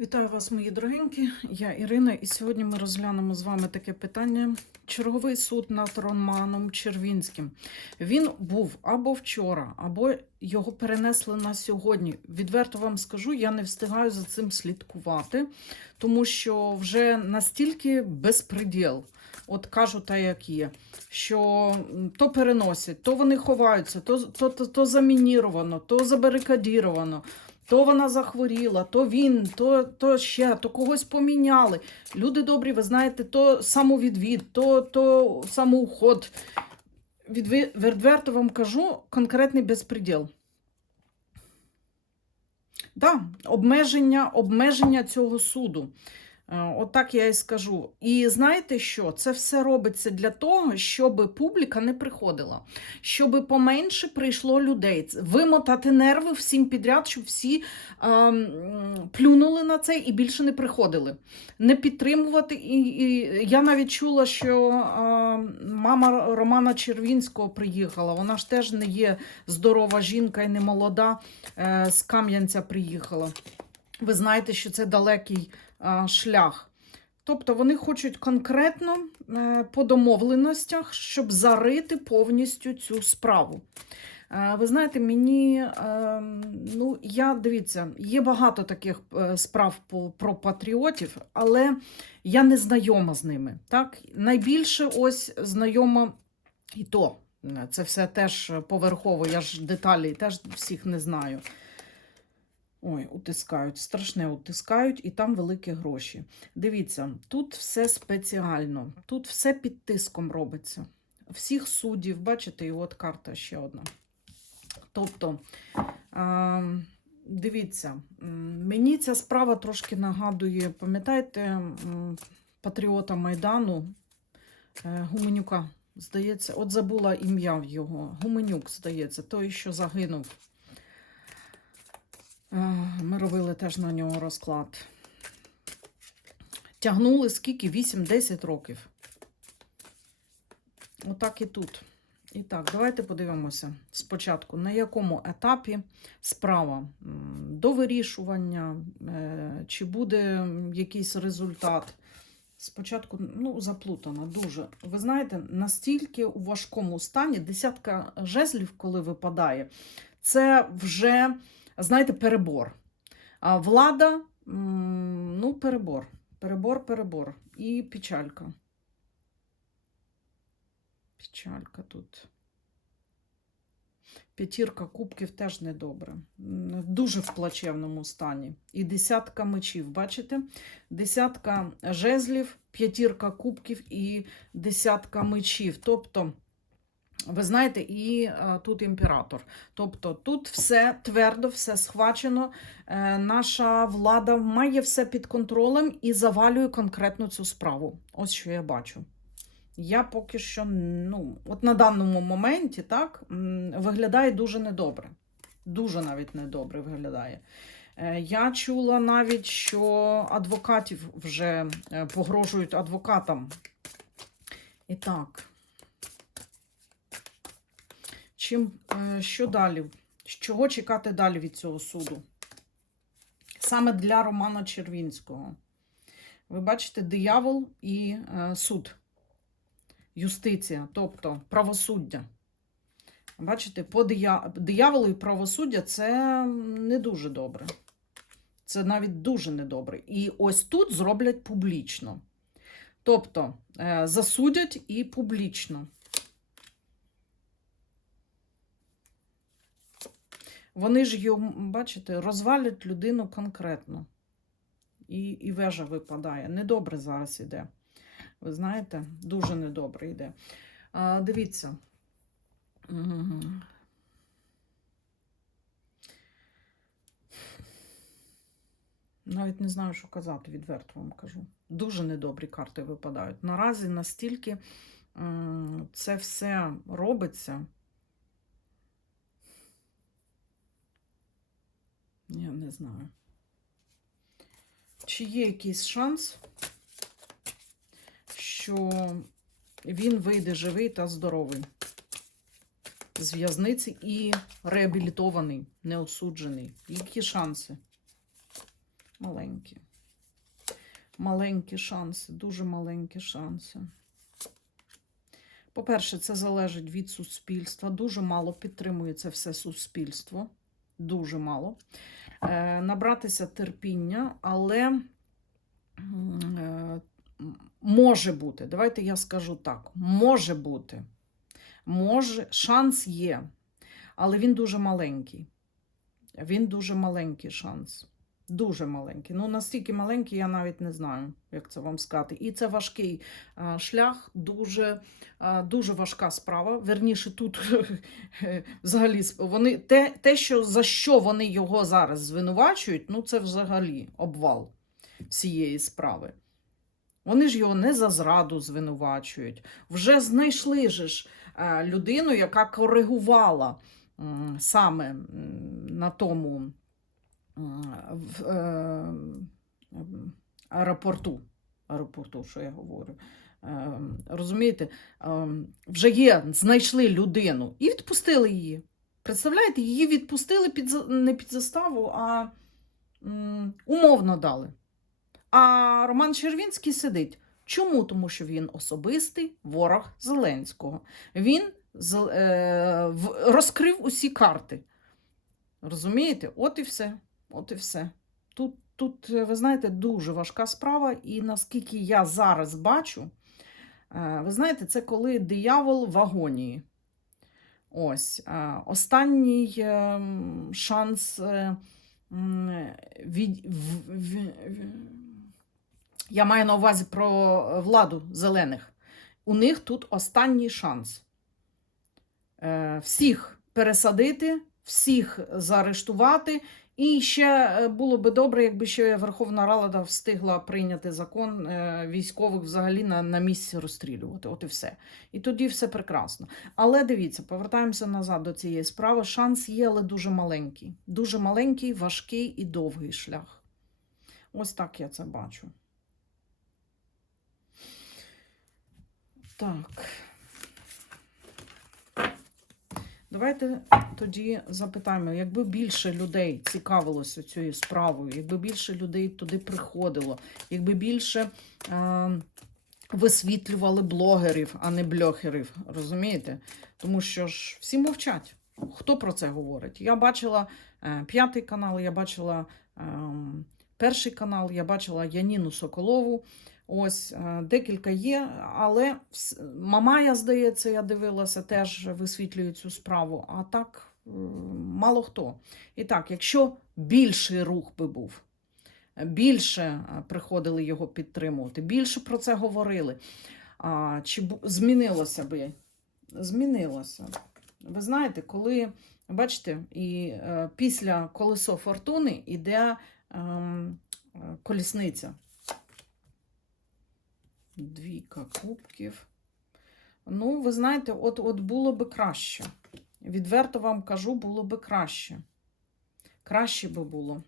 Вітаю вас, мої дорогенькі. Я Ірина, і сьогодні ми розглянемо з вами таке питання. Черговий суд над Романом Червінським. Він був або вчора, або його перенесли на сьогодні. Відверто вам скажу, я не встигаю за цим слідкувати, тому що вже настільки безпреділ. От кажу так, як є, що то переносять, то вони ховаються, то, то, то, то замініровано, то забарикадіровано. То вона захворіла, то він, то, то ще, то когось поміняли. Люди добрі, ви знаєте, то самовідвід, то, то самоуход. Відверто вам кажу, конкретний безпреділ. Да, обмеження, обмеження цього суду. Е, Отак я і скажу. І знаєте що? Це все робиться для того, щоб публіка не приходила, щоб поменше прийшло людей. Вимотати нерви всім підряд, щоб всі ем, плюнули на це і більше не приходили. Не підтримувати. І, і я навіть чула, що ем, мама Романа Червінського приїхала. Вона ж теж не є здорова жінка і не молода. Е, з Кам'янця приїхала. Ви знаєте, що це далекий шлях. Тобто вони хочуть конкретно е, по домовленостях, щоб зарити повністю цю справу. Е, Ви знаєте, мені, е, ну, я дивіться, є багато таких е, справ про патріотів, але я не знайома з ними. Так? Найбільше ось знайома і то. е, Це все теж поверхово, я ж деталі теж всіх не знаю. Ой, утискають, страшне утискають, і там великі гроші. Дивіться, тут все спеціально, тут все під тиском робиться. Всіх суддів, бачите, і от карта ще одна. Тобто, дивіться, мені ця справа трошки нагадує, пам'ятаєте, патріота Майдану е, Гуменюка, здається, от забула ім'я в його. Гуменюк, здається, той, що загинув. Ми робили теж на нього розклад. Тягнули скільки? 8-10 років. Отак і тут. І так, давайте подивимося спочатку, на якому етапі справа до вирішування, е, чи буде якийсь результат. Спочатку ну, заплутано дуже. Ви знаєте, настільки у важкому стані десятка жезлів, коли випадає, це вже, знаєте, перебор. А влада, ну, перебор. Перебор, перебор. І печалька. Печалька тут. П'ятірка кубків теж недобре. Дуже в плачевному стані. І десятка мечів. Бачите? Десятка жезлів, п'ятірка кубків і десятка мечів. Тобто, ви знаєте, і а, тут імператор. Тобто тут все твердо, все схвачено. Е, наша влада має все під контролем і завалює конкретно цю справу. Ось що я бачу. Я поки що, ну, от на даному моменті, так, виглядає дуже недобре. Дуже навіть недобре виглядає. Е, Я чула навіть, що адвокатів вже е, погрожують адвокатам. І так. Чим, е, що далі? Чого чекати далі від цього суду? Саме для Романа Червінського. Ви бачите, диявол і е, суд, юстиція, тобто правосуддя. Бачите, по дия- дияволу і правосуддя це не дуже добре. Це навіть дуже недобре. І ось тут зроблять публічно. Тобто е, засудять і публічно. Вони ж його, бачите, розвалять людину конкретно. І, і вежа випадає. Недобре зараз іде. Ви знаєте, дуже недобре йде. А, дивіться. Навіть не знаю, що казати, відверто вам кажу. Дуже недобрі карти випадають. Наразі настільки це все робиться. Я не знаю. Чи є якийсь шанс, що він вийде живий та здоровий з в'язниці і реабілітований, неосуджений? Які шанси? Маленькі. Маленькі шанси, дуже маленькі шанси. По-перше, це залежить від суспільства. Дуже мало підтримує це все суспільство. Дуже мало. Е, набратися терпіння, але е, може бути. Давайте я скажу так: може бути. Може, шанс є, але він дуже маленький. Він дуже маленький шанс. Дуже маленький. Ну, настільки маленький, я навіть не знаю, як це вам сказати. І це важкий шлях, дуже, дуже важка справа. Верніше, тут взагалі вони, те, те, що, за що вони його зараз звинувачують, ну це взагалі обвал всієї справи. Вони ж його не за зраду звинувачують. Вже знайшли ж людину, яка коригувала саме на тому в, е, аеропорту. Аеропорту, що я говорю. Е, розумієте, е, вже є, знайшли людину і відпустили її. Представляєте, її відпустили під, не під заставу, а умовно дали. А Роман Червінський сидить. Чому? Тому що він особистий ворог Зеленського. Він е, розкрив усі карти. Розумієте? От і все. От і все. Тут, тут, е, ви знаєте, дуже важка справа, і наскільки я зараз бачу, е, ви знаєте, це коли диявол в агонії. Ось. е, Останній е, шанс від, я маю на увазі про владу зелених. У них тут останній шанс. Всіх пересадити, всіх заарештувати. І ще е, було би добре, якби ще Верховна Рада встигла прийняти закон е, військових взагалі на, на місці розстрілювати. От і все. І тоді все прекрасно. Але дивіться, повертаємося назад до цієї справи. Шанс є, але дуже маленький. Дуже маленький, важкий і довгий шлях. Ось так я це бачу. Так. Давайте тоді запитаємо, якби більше людей цікавилося цією справою, якби більше людей туди приходило, якби більше е, висвітлювали блогерів, а не бльохерів, розумієте? Тому що ж всі мовчать. Хто про це говорить? Я бачила е, п'ятий канал, я бачила е, перший канал, я бачила Яніну Соколову. Ось е, декілька є, але Мамая, здається, я дивилася, теж висвітлює цю справу. А так е, мало хто. І так, якщо більший рух би був, більше е, приходили його підтримувати, більше про це говорили. А, чи змінилося би? Змінилося. Ви знаєте, коли, бачите, і після колесо фортуни йде колісниця. Двійка кубків. Ну, ви знаєте, от, от було би краще. Відверто вам кажу, було би краще. Краще би було.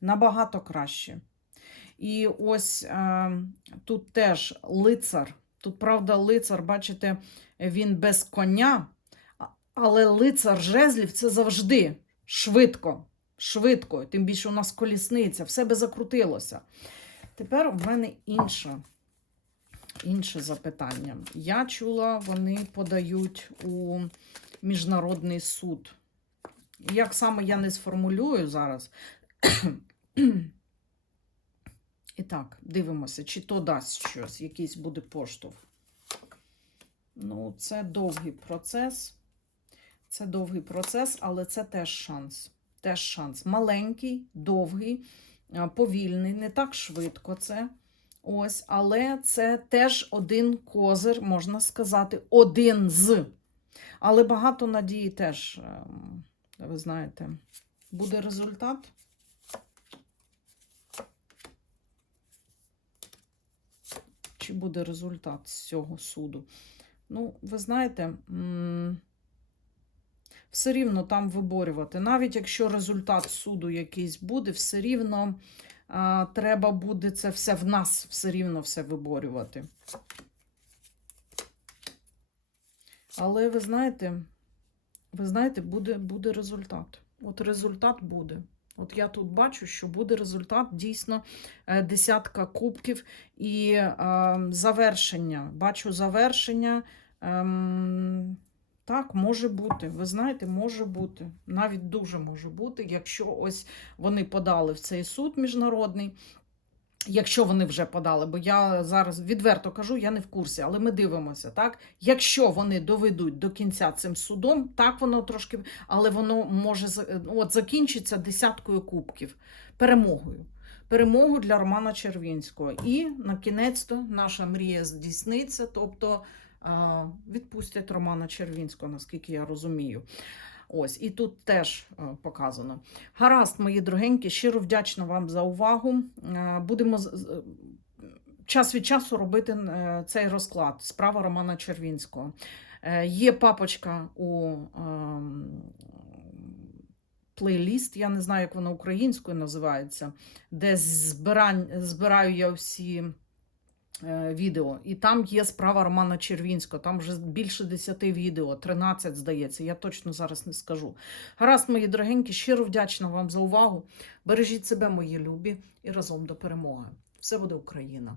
Набагато краще. І ось е, тут теж лицар. Тут, правда, лицар, бачите, він без коня, але лицар жезлів це завжди швидко. Швидко. Тим більше у нас колісниця, все би закрутилося. Тепер у мене інша інше запитання. Я чула, вони подають у міжнародний суд. Як саме я не сформулюю зараз. І так, дивимося, чи то дасть щось, якийсь буде поштовх. Ну, це довгий процес. Це довгий процес, але це теж шанс. Теж шанс. Маленький, довгий, повільний, не так швидко це. Ось, але це теж один козир, можна сказати, один з. Але багато надії теж, ем, ви знаєте, буде результат. Чи буде результат з цього суду? Ну, ви знаєте, все рівно там виборювати. Навіть якщо результат суду якийсь буде, все рівно а, треба буде це все в нас все рівно все виборювати. Але ви знаєте, ви знаєте, буде, буде результат. От результат буде. От я тут бачу, що буде результат дійсно е, десятка кубків і е, завершення. Бачу завершення. Ем, так, може бути. Ви знаєте, може бути. Навіть дуже може бути, якщо ось вони подали в цей суд міжнародний. Якщо вони вже подали, бо я зараз відверто кажу, я не в курсі, але ми дивимося, так? Якщо вони доведуть до кінця цим судом, так воно трошки, але воно може от закінчиться десяткою кубків, перемогою. Перемогу для Романа Червінського. І на кінець-то наша мрія здійсниться, тобто відпустять Романа Червінського, наскільки я розумію. Ось, і тут теж е, показано. Гаразд, мої дорогенькі, щиро вдячна вам за увагу. Е, Будемо час від часу робити е, цей розклад. Справа Романа Червінського. Є папочка у ем, плейліст, я не знаю, як вона українською називається, де збираю я всі відео. І там є справа Романа Червінського, там вже більше 10 відео, 13, здається, я точно зараз не скажу. Гаразд, мої дорогенькі, щиро вдячна вам за увагу. Бережіть себе, мої любі, і разом до перемоги. Все буде Україна!